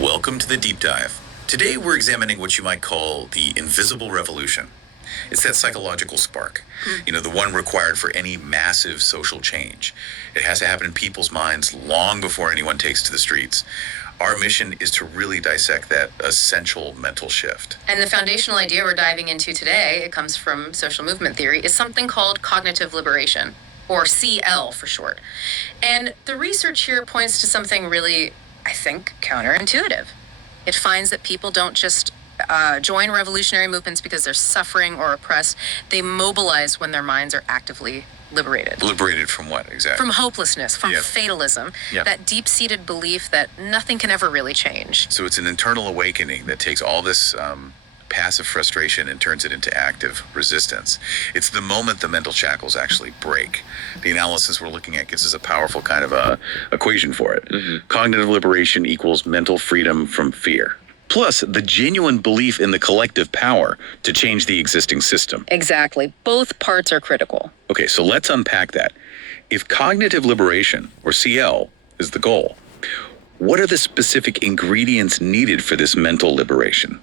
Welcome to the Deep Dive. Today we're examining what you might call the invisible revolution. It's that psychological spark, the one required for any massive social change. It has to happen in people's minds long before anyone takes to the streets. Our mission is to really dissect that essential mental shift. And the foundational idea we're diving into today, it comes from social movement theory, is something called cognitive liberation, or CL for short. And the research here points to something really, I think, counterintuitive. It finds that people don't just join revolutionary movements because they're suffering or oppressed. They mobilize when their minds are actively liberated. Liberated from what, exactly? From hopelessness, from fatalism, that deep-seated belief that nothing can ever really change. So it's an internal awakening that takes all this passive frustration and turns it into active resistance. It's the moment the mental shackles actually break. The analysis we're looking at gives us a powerful kind of equation for it. Cognitive liberation equals mental freedom from fear, plus the genuine belief in the collective power to change the existing system. Exactly. Both parts are critical. Okay, so let's unpack that. If cognitive liberation, or CL, is the goal, what are the specific ingredients needed for this mental liberation?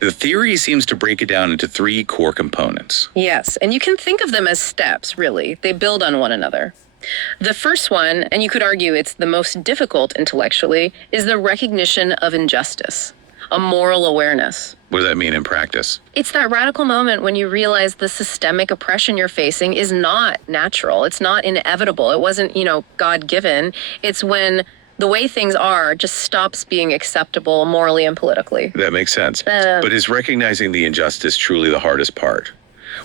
The theory seems to break it down into three core components. Yes, and you can think of them as steps, really. They build on one another. The first one, and you could argue it's the most difficult intellectually, is the recognition of injustice, a moral awareness. What does that mean in practice? It's that radical moment when you realize the systemic oppression you're facing is not natural. It's not inevitable. It wasn't, God-given. It's when the way things are just stops being acceptable morally and politically. That makes sense. But is recognizing the injustice truly the hardest part?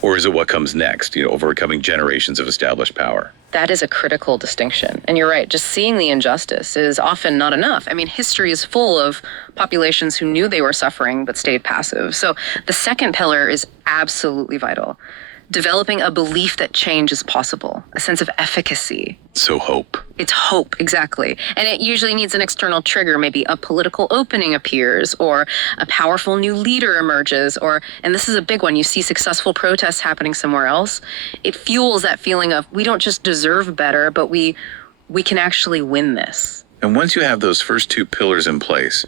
Or is it what comes next, overcoming generations of established power? That is a critical distinction. And you're right, just seeing the injustice is often not enough. I mean, history is full of populations who knew they were suffering but stayed passive. So the second pillar is absolutely vital. Developing a belief that change is possible, a sense of efficacy. So hope. It's hope, exactly. And it usually needs an external trigger. Maybe a political opening appears, or a powerful new leader emerges, and this is a big one, you see successful protests happening somewhere else. It fuels that feeling of, we don't just deserve better, but we can actually win this. And once you have those first two pillars in place,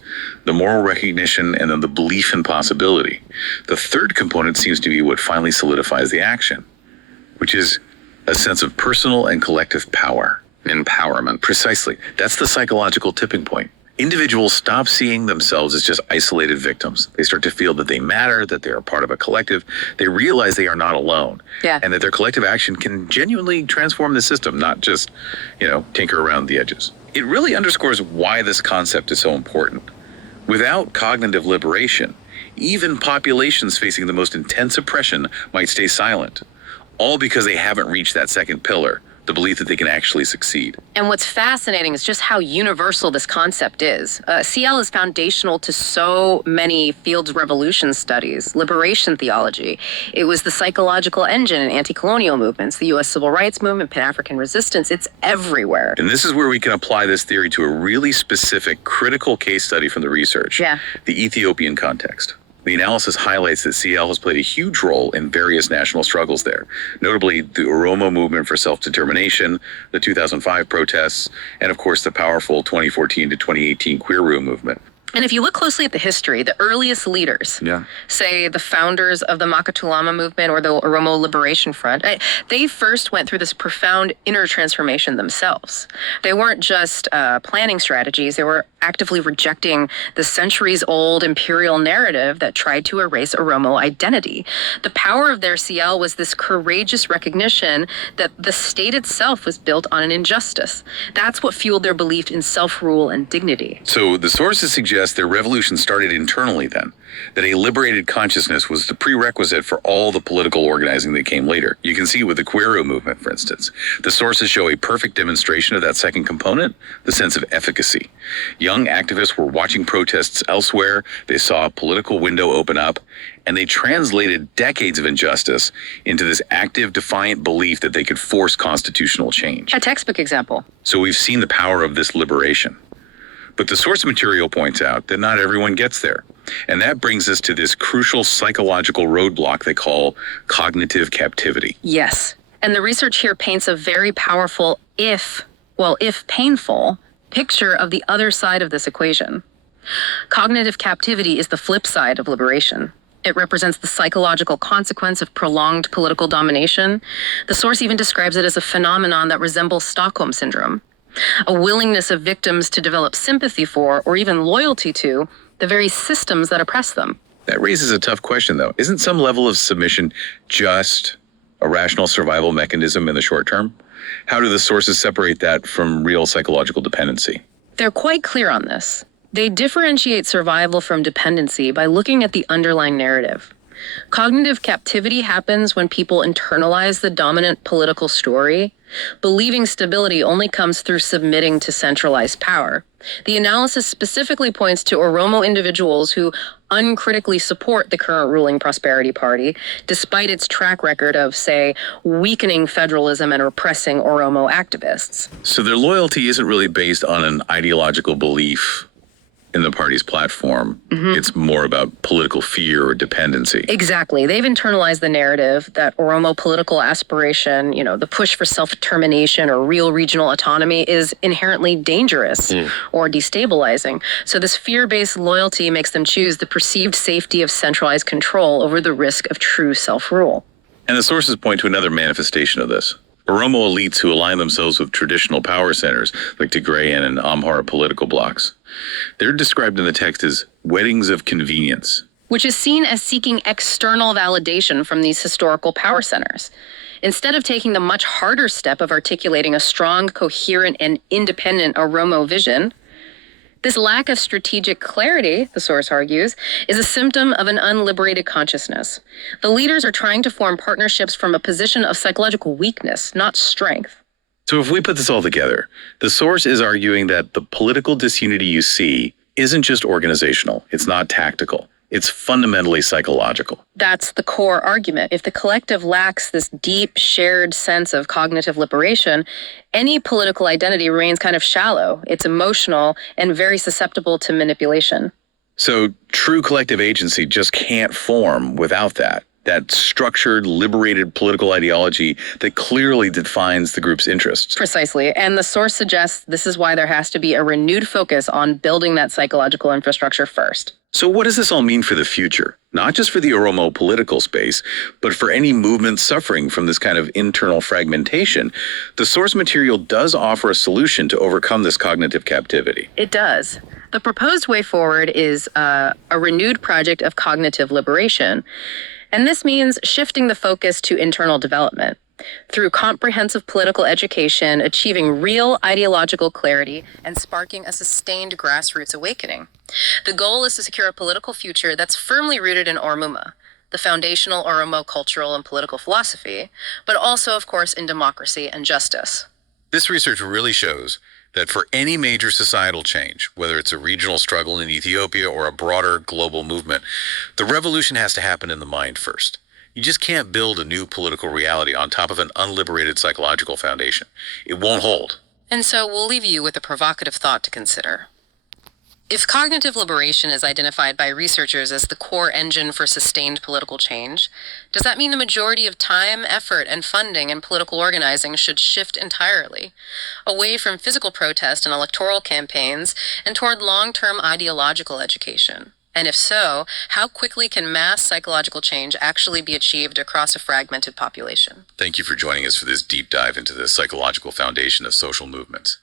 the moral recognition and then the belief in possibility, the third component seems to be what finally solidifies the action, which is a sense of personal and collective power. Empowerment. Precisely. That's the psychological tipping point. Individuals stop seeing themselves as just isolated victims. They start to feel that they matter, that they are part of a collective. They realize they are not alone. And that their collective action can genuinely transform the system, not just, tinker around the edges. It really underscores why this concept is so important. Without cognitive liberation, even populations facing the most intense oppression might stay silent, all because they haven't reached that second pillar, the belief that they can actually succeed. And what's fascinating is just how universal this concept is. CL is foundational to so many fields revolution studies, liberation theology. It was the psychological engine in anti-colonial movements, the U.S. Civil Rights Movement, Pan-African resistance. It's everywhere. And this is where we can apply this theory to a really specific, critical case study from the research, the Ethiopian context. The analysis highlights that CL has played a huge role in various national struggles there, notably the Oromo movement for self-determination, the 2005 protests, and of course the powerful 2014 to 2018 queer room movement. And if you look closely at the history, the earliest leaders, say the founders of the Makatulama movement or the Oromo Liberation Front, they first went through this profound inner transformation themselves. They weren't just planning strategies, they were actively rejecting the centuries-old imperial narrative that tried to erase Oromo identity. The power of their CL was this courageous recognition that the state itself was built on an injustice. That's what fueled their belief in self-rule and dignity. So the sources suggest their revolution started internally then, that a liberated consciousness was the prerequisite for all the political organizing that came later. You can see with the queer movement, for instance. The sources show a perfect demonstration of that second component, the sense of efficacy. Young activists were watching protests elsewhere, they saw a political window open up, and they translated decades of injustice into this active, defiant belief that they could force constitutional change. A textbook example. So we've seen the power of this liberation. But the source material points out that not everyone gets there. And that brings us to this crucial psychological roadblock they call cognitive captivity. Yes. And the research here paints a very powerful, if painful, picture of the other side of this equation. Cognitive captivity is the flip side of liberation. It represents the psychological consequence of prolonged political domination. The source even describes it as a phenomenon that resembles Stockholm Syndrome, a willingness of victims to develop sympathy for, or even loyalty to, the very systems that oppress them. That raises a tough question, though. Isn't some level of submission just a rational survival mechanism in the short term? How do the sources separate that from real psychological dependency? They're quite clear on this. They differentiate survival from dependency by looking at the underlying narrative. Cognitive captivity happens when people internalize the dominant political story, believing stability only comes through submitting to centralized power. The analysis specifically points to Oromo individuals who uncritically support the current ruling Prosperity Party, despite its track record of, say, weakening federalism and repressing Oromo activists. So their loyalty isn't really based on an ideological belief in the party's platform. It's more about political fear or dependency. Exactly. They've internalized the narrative that Oromo political aspiration, the push for self-determination or real regional autonomy is inherently dangerous or destabilizing. So this fear-based loyalty makes them choose the perceived safety of centralized control over the risk of true self-rule. And the sources point to another manifestation of this. Oromo elites who align themselves with traditional power centers like Tigrayan and Amhara political blocs. They're described in the text as weddings of convenience, which is seen as seeking external validation from these historical power centers. Instead of taking the much harder step of articulating a strong, coherent, and independent Oromo vision, this lack of strategic clarity, the source argues, is a symptom of an unliberated consciousness. The leaders are trying to form partnerships from a position of psychological weakness, not strength. So if we put this all together, the source is arguing that the political disunity you see isn't just organizational, it's not tactical, it's fundamentally psychological. That's the core argument. If the collective lacks this deep, shared sense of cognitive liberation, any political identity remains kind of shallow. It's emotional and very susceptible to manipulation. So true collective agency just can't form without that structured, liberated political ideology that clearly defines the group's interests. Precisely. And the source suggests this is why there has to be a renewed focus on building that psychological infrastructure first. So what does this all mean for the future? Not just for the Oromo political space, but for any movement suffering from this kind of internal fragmentation. The source material does offer a solution to overcome this cognitive captivity. It does. The proposed way forward is a renewed project of cognitive liberation. And this means shifting the focus to internal development. Through comprehensive political education, achieving real ideological clarity, and sparking a sustained grassroots awakening. The goal is to secure a political future that's firmly rooted in Ormuma, the foundational Oromo cultural and political philosophy, but also, of course, in democracy and justice. This research really shows that for any major societal change, whether it's a regional struggle in Ethiopia or a broader global movement, the revolution has to happen in the mind first. You just can't build a new political reality on top of an unliberated psychological foundation. It won't hold. And so we'll leave you with a provocative thought to consider. If cognitive liberation is identified by researchers as the core engine for sustained political change, does that mean the majority of time, effort, and funding in political organizing should shift entirely, away from physical protest and electoral campaigns and toward long-term ideological education? And if so, how quickly can mass psychological change actually be achieved across a fragmented population? Thank you for joining us for this deep dive into the psychological foundation of social movements.